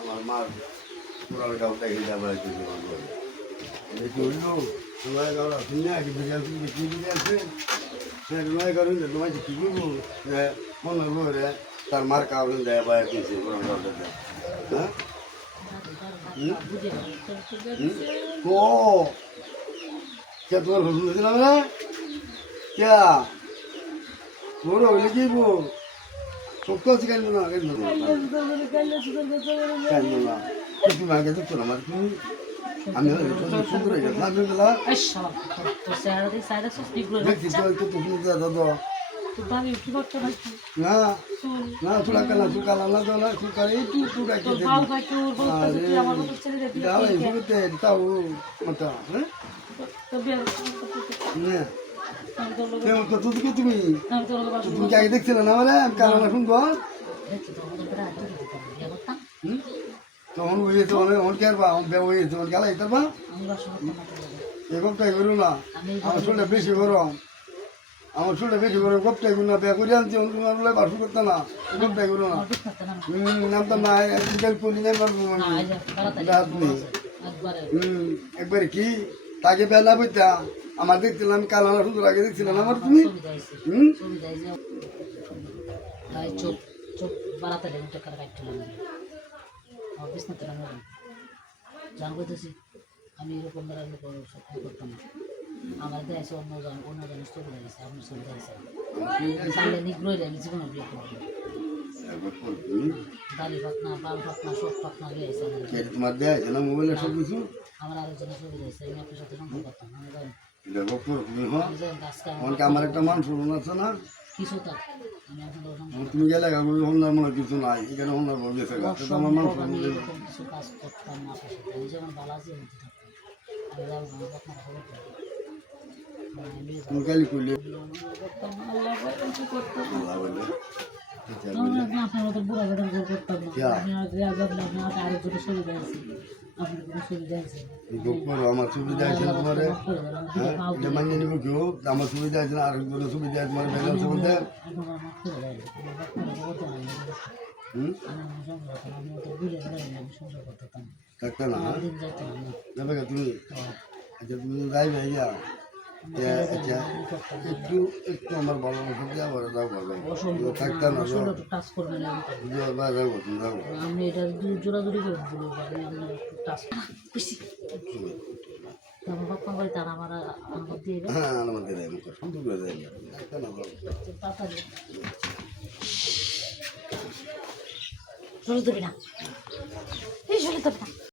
আমার মার পুরাটা উঠে গেছে আবার চললো তোমার শুনে আগে বিক্রি দিতে আছে তোমার কারণ তোমার কি করবো মনে করবো রে তার মার কাউকে দেয় বা কিনছে হ্যাঁ ও কে তোমার শ্বশুর ছিলাম না কে তোর হইলে কি বো সত্য আছে কেন না কেন না তুমি আগে দেখছো না আমার তুমি আমি সুন্দর হয়ে গেলাম আমি বললাম দেখছি তো তুমি দাদা না না চুলা কালা চুকালা না দোলা চুকালা এই টু ডাকি দাও এই শুরুতে তাও মতা হ্যাঁ কেমন কত দিকে তুমি তুমি আগে দেখছিলে না মানে কালা শুনবো তখন হয়েছে অনেক অনেক বা হয়েছে অনেক গেলা এটা বা এগপটাই করো না আমার শরীরটা বেশি গরম আমার শরীরটা বেশি গরম গপটাই করো না বেয়া করে আনছি তোমার বাসু করতে না গপটাই করো না নামতাম না করি নাই একবারে কি তাকে বেলা বইতা আমার দেখছিলাম কালো সুন্দর আগে দেখছিলাম আমার তুমি আমি এরকম স্বপ্ন করতাম না আমার দেশে অন্য জানিস তো বলে গেছে আপনার সব দেশে তাহলে নিগ্রহ আমি জীবনে বিয়ে করবো দাড়ি ফাঁকনা বাল ফাঁকনা সব ফাঁকনা বিয়ে আছে তোমার দেয় না মোবাইলে সব কিছু আমার আরেকজনের ছবি দিয়েছে আমি আপনার সাথে সম্পর্ক করতাম আমি যাই আমার একটা মান শুনুন আছে না কিছু তো আমি এখন তুমি গেলে হন্দার মনে কিছু নাই এখানে হন্দার গেছে আমার মান আমি এরকম কিছু কাজ করতাম না আপনার সাথে আমি যেমন বালাজি হতে থাকতাম আমি যাবো আপনার খবর তুমি গালি করলে আপনার মতো বুড়া বেতন করতাম না আরেকজনের সুবিধা আছে আপনার কোনো সুবিধা আছে আমার সুবিধা আছে তোমার মানিয়ে নিব কেউ আমার সুবিধা আছে না আরেকজনের সুবিধা আছে তোমার ব্যালেন্স বলতে থাকতে না তুমি আচ্ছা তুমি যাইবে ইয়া আচ্ছা একটু একটু আমার ভালো দেওয়া দাও ভালো থাকতে না যাবো তুমি যাবো আমি এটা জোরাজুরি করে দিল তারা আমার আমার দিয়ে হ্যাঁ আমাদের সুন্দর করে দেয় থাকতে না শরীর দেবে না এই শরীর দেবে না